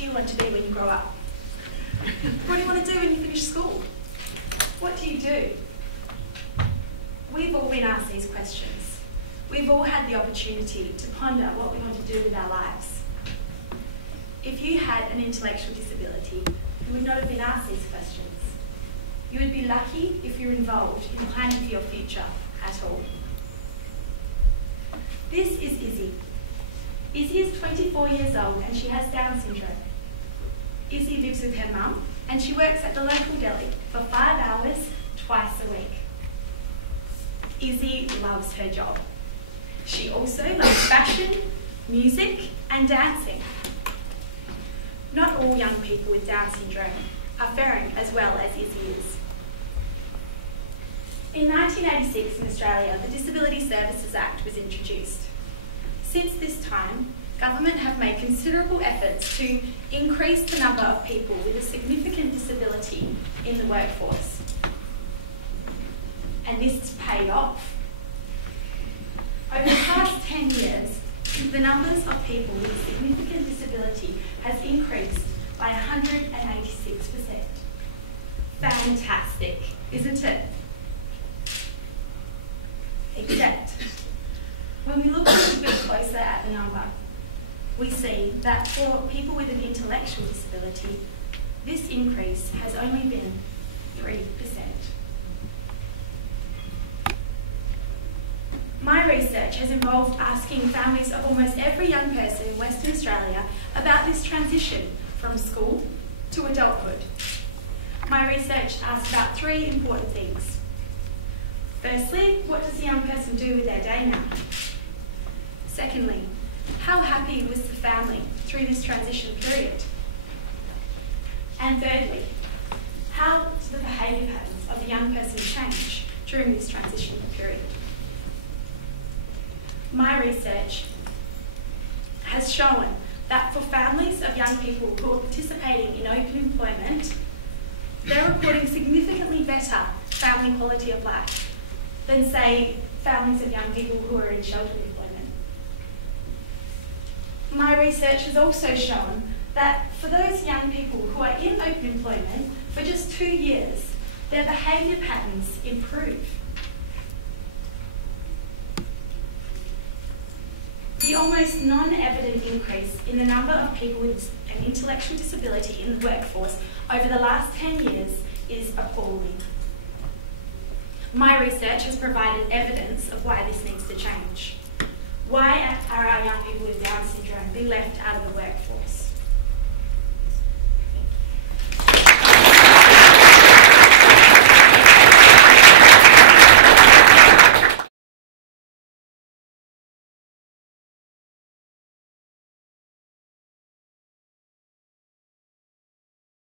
do you want to be when you grow up? What do you want to do when you finish school? What do you do? We've all been asked these questions. We've all had the opportunity to ponder what we want to do with our lives. If you had an intellectual disability, you would not have been asked these questions. You would be lucky if you're involved in planning for your future at all. This is Izzy. Izzy is 24 years old and she has Down syndrome. Izzy lives with her mum and she works at the local deli for 5 hours twice a week. Izzy loves her job. She also loves fashion, music and dancing. Not all young people with Down syndrome are faring as well as Izzy is. In 1986 in Australia, the Disability Services Act was introduced. Since this time, government have made considerable efforts to increase the number of people with a significant disability in the workforce. And this has paid off. Over the past 10 years, the numbers of people with a significant disability has increased by 186%. Fantastic, isn't it? Except, when we look a little bit closer at the number, we see that for people with an intellectual disability, this increase has only been 3%. My research has involved asking families of almost every young person in Western Australia about this transition from school to adulthood. My research asked about 3 important things. Firstly, what does the young person do with their day now? Secondly, how happy was the family through this transition period? And thirdly, how do the behaviour patterns of the young person change during this transition period? My research has shown that for families of young people who are participating in open employment, they're reporting significantly better family quality of life than, say, families of young people who are in sheltered employment. My research has also shown that for those young people who are in open employment for just 2 years, their behaviour patterns improve. The almost non-evident increase in the number of people with an intellectual disability in the workforce over the last 10 years is appalling. My research has provided evidence of why this needs to change. Why are our young people with Down syndrome being left out of the workforce?